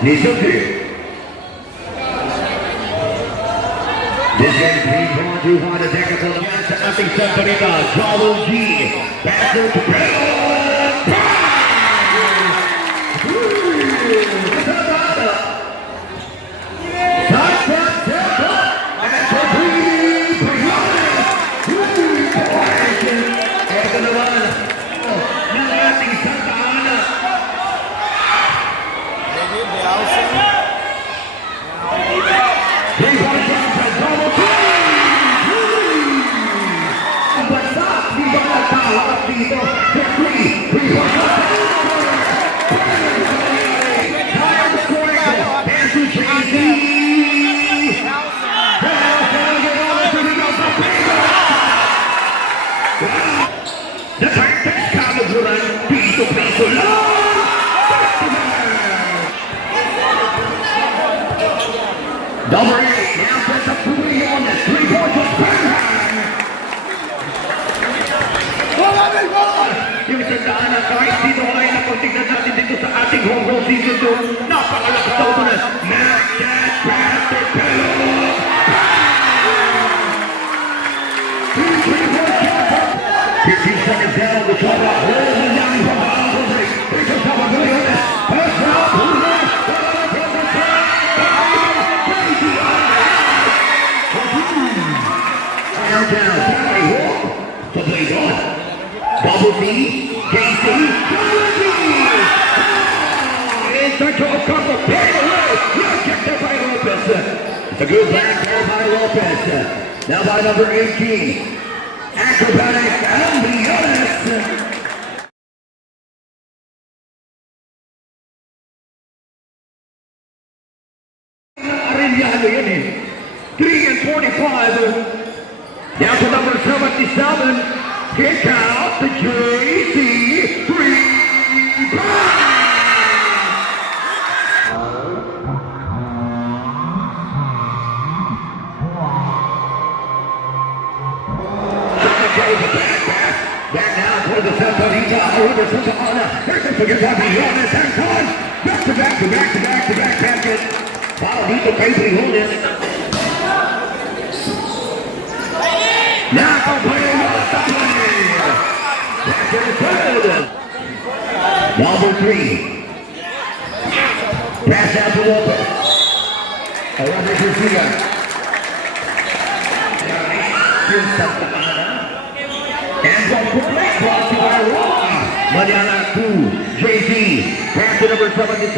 Nizuki. This is 3-1-2-1 attack on the match. Nothing Sta.Rita. Double G. Back to Number 8, now sets up 3 on this 3-point yung Sta.Ana kahit dito ay napatignan natin dito sa ating home run season 2. Napakalakas na ito na Marquez Pastor Pello. Fifteen seconds down the shot clock. Rolling down from the break. Here's a shot by Williams. Pass out. Down, to play on. Bubble B, JC, Intertown comes up, play away. Rejected by Lopez. It's a good back there by Lopez. Now by number 18, acrobatic and the honest. Arellano yan eh. 3 and 45. Down to number 77. Kick out to JC. 3. Back now for the Sta.Rita. Over Sta.Ana. Here's the forget what he on this and gone. Back to back packet. Paulito Casey holding. Now playing on back to the third. Number 3. Pass out to Lopez. Around the Liga. Here's Sta.Ana. And the break brought to our wall. Manana 2. JC. Pass to number 77.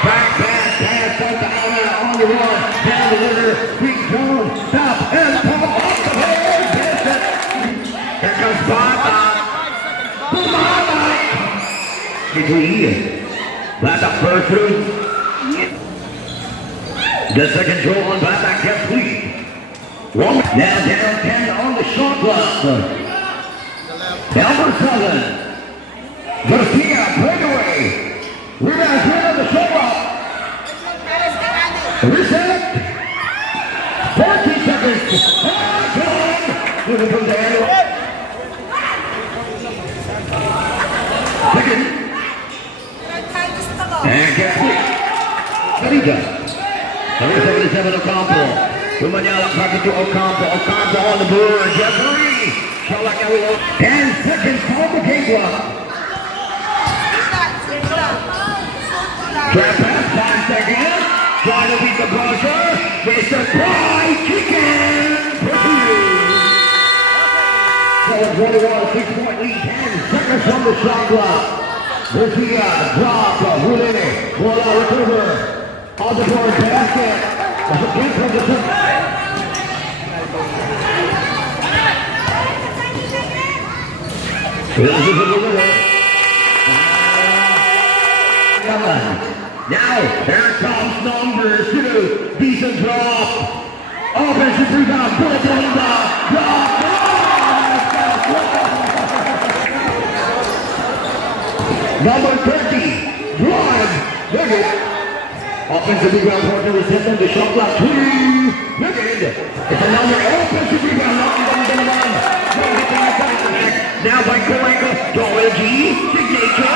Back pass Sta.Ana on the run. Down the winner. Quick zone. Stop and pop off the ball. Here comes Bata. That's the first through. The second throw on Bata gets lead. Now down 10 on the shot clock. Number 7. Garcia breakaway. Rebound here on the shot clock. Reset. 14 seconds. Looking from the end. Second. And get Liga. Number 77 Ocampo. Rumanyala back to Ocampo. Ocampo on the board. Jeffrey. Shot like that will. 10 seconds on the game clock. Trap pass 5 seconds. Try to beat the crosser. Mr. Pride Chicken. 21, 6-point lead, 10 seconds on the shot clock. Garcia, drop, Rulene, Bola, recover, on the board, basket. That's a game from the second. This is the winner. Now, here comes number 2, decent drop. Offensive rebound, good drop. Number 30, drive, Wiggins. Offensive rebound partner is hit on the shot clock. 3, Wiggins. It's another offensive rebound. Now by Coenco, Joel G, signature.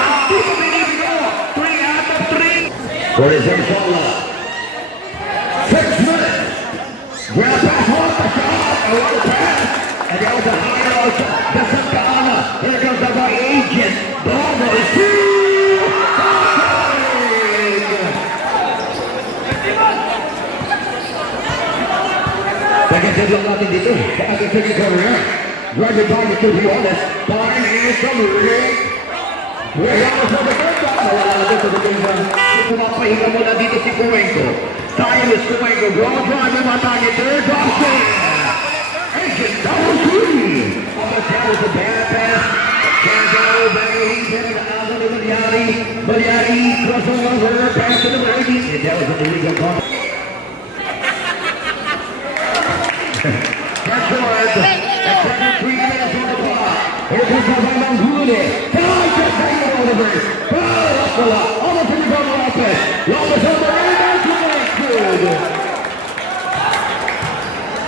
3 out of 3. For his Arizona. 6 minutes. Grab pass off the shot. A little pass. And that was a high out to Sta.Ana. Here comes the right agent. Ball goes through. Second set lang natin dito. Sa ating second career. Roger Barnes to be honest. Barnes is from Rick. Wala sa maganda. Wala na dito sa maganda. Pumapahinga muna dito si Cuenco. Time is Cuenco. Draw drive naman tayo. Third option. Agent double three. Almost down with the bad pass. Can't go. Bailey. Turn out to Valiari. Valiari. Crossover. Pass to the Brady. And that was in the Liga corner. That's short. That's 3 minutes on the clock. Here comes the Van Gune. Time to take it over. Almost in the goal Lopez. Lopez on the rebound to make good.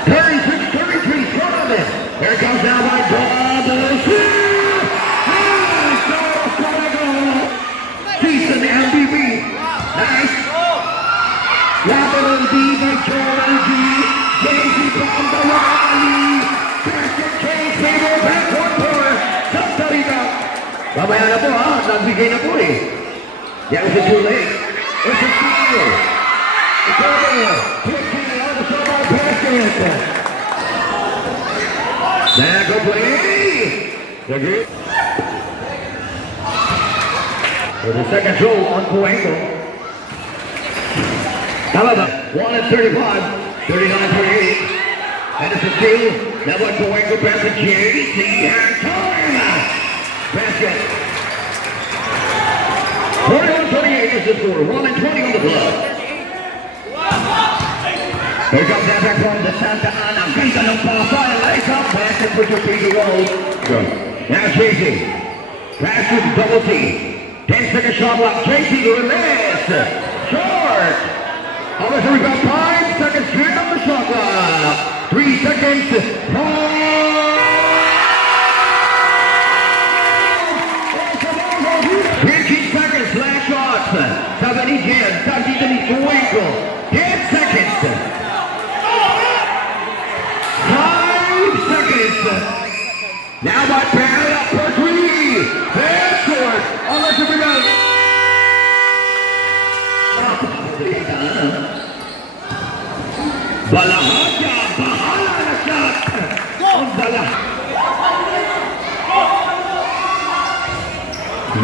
36-33 short of it. Here it comes now by double shoot. Season MVP. Nice. Lateral D by Jordan G. Casey from the rally. Basket change. Favor back one more. Sta.Rita. Babaya na po ha. Nagbigay na po eh. That was too late. It's a steal. It's over. 15 on the shot basket. There go play. Good. For the second throw on Cuenco. However, 1:35. 39-38. And it's a steal. Now what Cuenco pass to JC and time. Basket. 41-28 is the score. 1-20 on the clock. Here comes that back from the Sta.Ana. Ganda ng pasa and lays up. Basket for the free roll. Now JC. Pass to double T. 10-second shot clock. JC to release. Short. Almost we got 5 seconds straight on the shot clock. 3 seconds. 15 seconds. Last shots. Sabani Jen. Sta.Rita ni Cuenco. 10 seconds. 5 seconds. Now by Barry up for 3. Very short. Almost we got. Balahadya, bahala na shot. On Balah.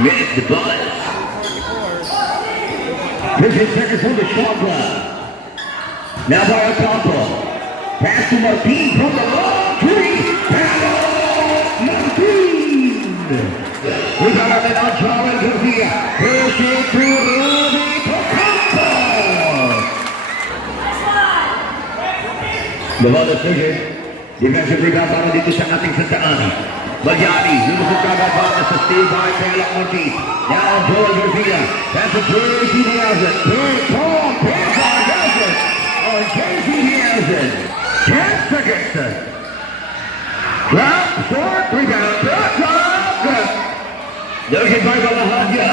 Missed the buzz. 15 seconds on the shot clock. Now by Ocampo. Pass to Martin from the long tree. Hello, Martin. We got a man on Charlie Garcia. Pushing through Ruby Ocampo. Bawal decision. Defensive rebound para dito sa ating Sta.Ana. Magyari, lulusog kagad para sa steal by Pelak Ortiz. Now Joel Garcia. That's a JC Nielsen. Third Tom Pizar has it. On JC Nielsen. 10 seconds. Drop, short, rebound. Drop. Looking by Balahadya.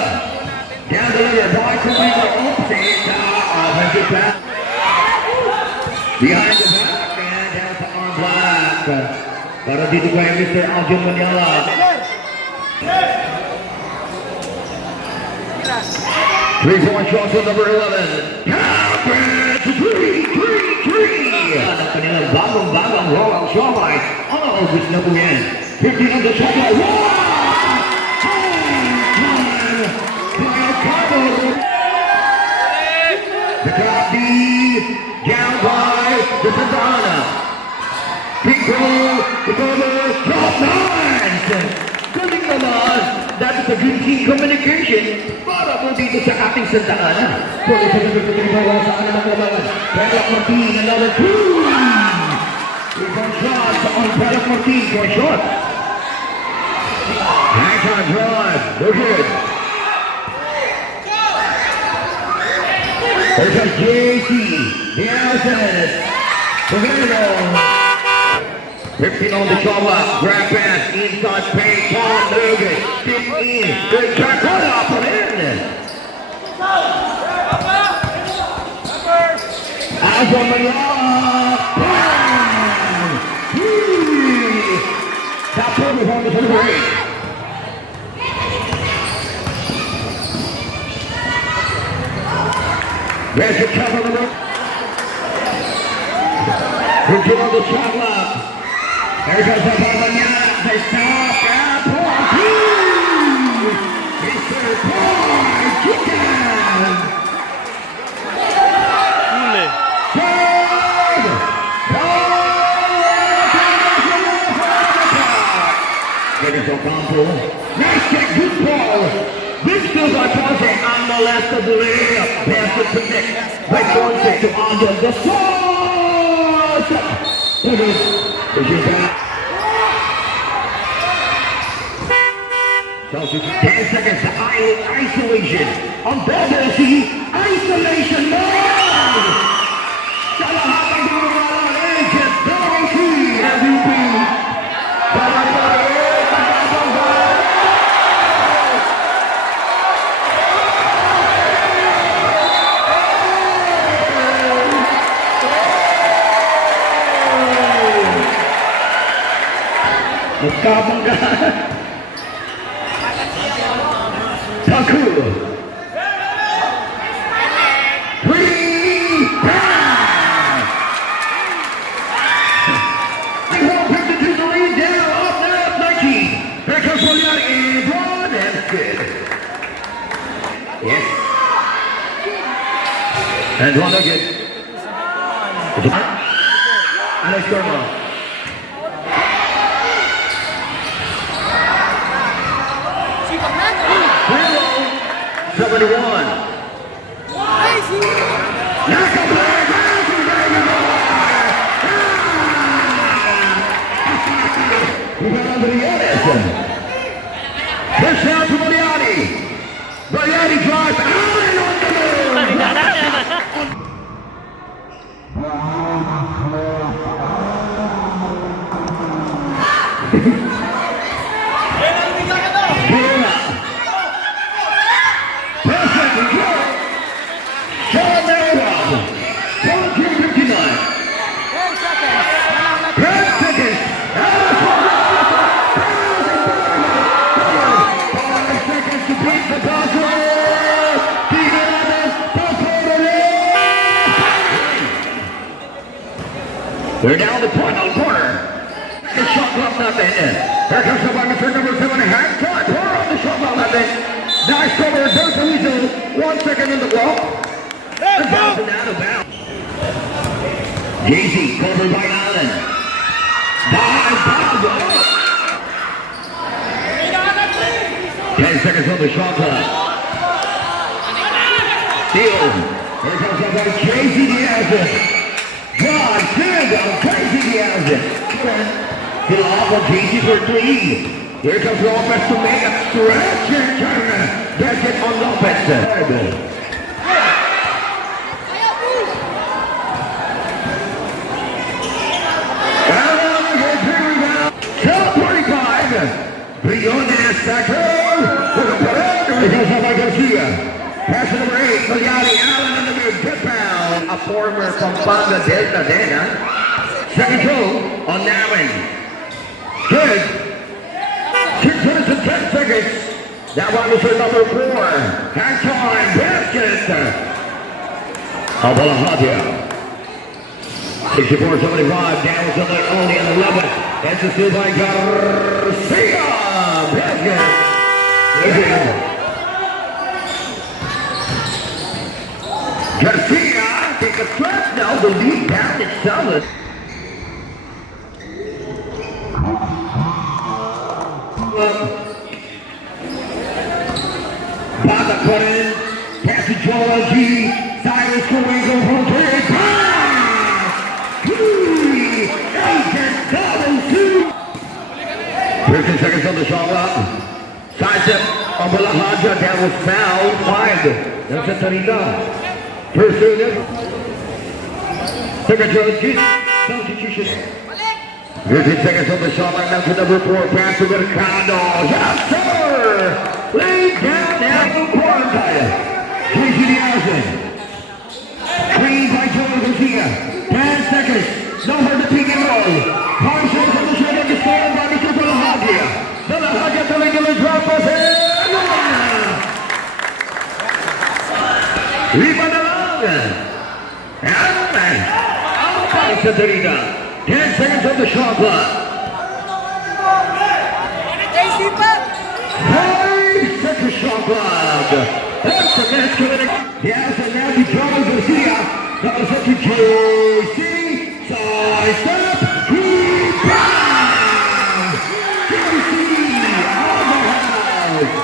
Down the leader, by Cuenco. Upside down. Offensive pass. Behind the back. Para dito kay Mr. Aljon Maniala. 3-point shots on number 11. Count 3. Ang kanilang bagong roll ang shaway. Gusto na po yan. 15 on the shot. The copy down by the Sta.Ana. People, the cover, drop nines! Galing naman! That is a good team communication para po dito sa ating Sta.Ana. Pwede sa nagpapagpapagawa sa kanilang laban. Pelak Martin, another 2! One shot on Pelak Martin for a shot. Nice on drive. They're good. There's a JC. Nielsen. Toledo. 15 on the shot clock. Grab pass. Inside paint. Tom Nugget. Stick in. Good shot. Right off of in. That's one Manila. Top performance of the race. There's the cover of the rope. We're doing the shot lock. There goes the Pampanga. They stop. Mr. Paul Chicken. Nice check, good ball. This goes on Jose on the left of the Liga. Pass it to Nick. Right forward to Andre. The sauce. Is your back. So 10 seconds to isolation. On Bobby, isolation mode. Pampanga. Taku. 3 pass. They won't pick the two to lead down off now 19. Here comes Moriarty and Braun and good. Yes. And one again. Alex Garma. 71. Push down to Moriarty. Moriarty drives out and on the They're down the point on the corner. The shot clock not in. Here comes the ball for number 7. Hand caught. We're on the shot clock not in. Nice cover. There's the weasel. 1 second in the block. And bouncing out of bounds. Jay-Z covered by Allen. Dive, 10 seconds on the shot clock. Steal. Here comes the ball. Jay-Z Diaz. God, stand up, crazy Diaz. Get off of JC for 3. Here comes Lopez to make a stretch and turn. That's it on Lopez. Top 45. Beyond the Sta.Rita. It goes up by Garcia. Pass number 8, Moriarty, Allen in the mid, good pound. A former Pampanga Sta.Ana. Second throw on Allen. Good. 6 minutes and 10 seconds. That one was for number 4. Hand time, basket. Pampanga. 64-75, down was only in the 11th. That's a steal by Garcia. Basket. Garcia take a stretch now, the lead down at 7. Baba Corin, pass to Joel G. Cyrus Corrigo from 3. Agent double 2. 15 seconds on the shot clock. Sidestep on Balahaja, that was fouled. 5. That's Sta.Rita. Pursued. Secretary of Substitution. 15 seconds on the shot line now to number 4. Pass to Mercado. Yes, sir! Laid down the quarantine. JC Diaz. Clean by Joel Garcia. Lima na lang. And out by Sta.Rita. 10 seconds on the shot clock. 5 seconds shot clock. That's the match coming. Yes, and now the John Garcia. That was up to JC. Side step. Rebound. JC on the house.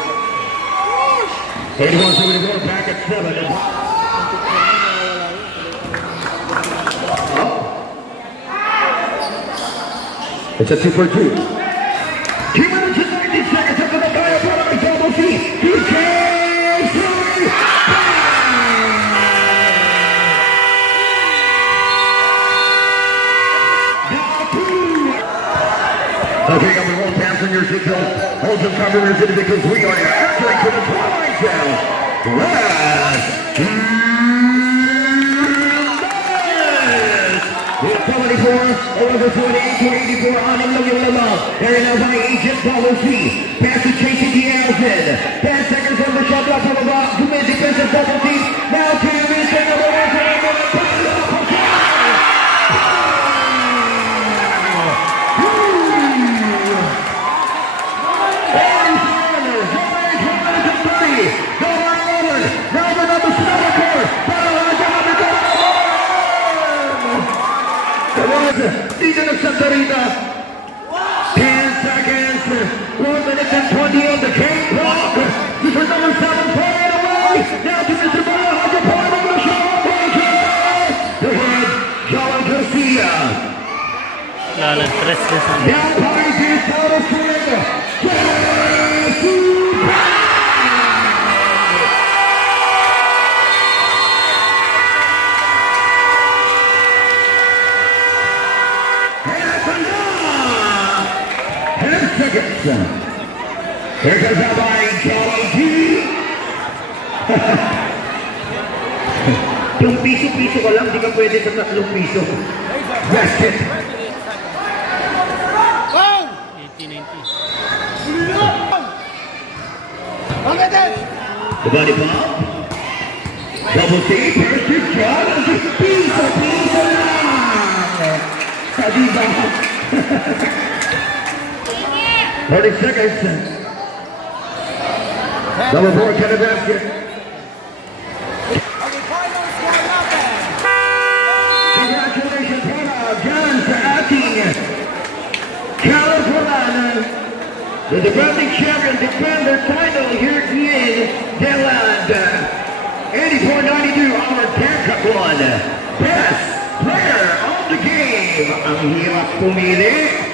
81-74 back at 7. It's a 2 for 2. 2 minutes and 90 seconds after the fire product. Double C. Okay, number 1, pass on your seatbelt. Hold some coverage because we are entering to the twilight zone. Last 74, over 28 to 84 on him, looking at the ball. There now by Agent Policy. Pass to Jason Diazin. 10 seconds on the shot clock on the block. 2 minutes defensive double team. Now 2 minutes and number 1 for Leader of Sta.Rita. 10 seconds. 1 minute and 20 on the game clock. This is number 7 playing away. Now to Mr. Ball. Has a point on the shot. The head, John Garcia. Now Pines is out of swing. Here goes that by Jolly G. Yung piso-piso ko lang, di ka pwede sa 3 piso. Basket. 18-19. The body pump. Double C, first shot. Piso-piso lang. Sabi ba? 30 seconds. Number 4, Kenneth basket. Congratulations, John Sta.Ana. California. The defending champion defend their title here in Thailand. 80.92 our Pampanga one. Best player of the game. Ang hirap pumili.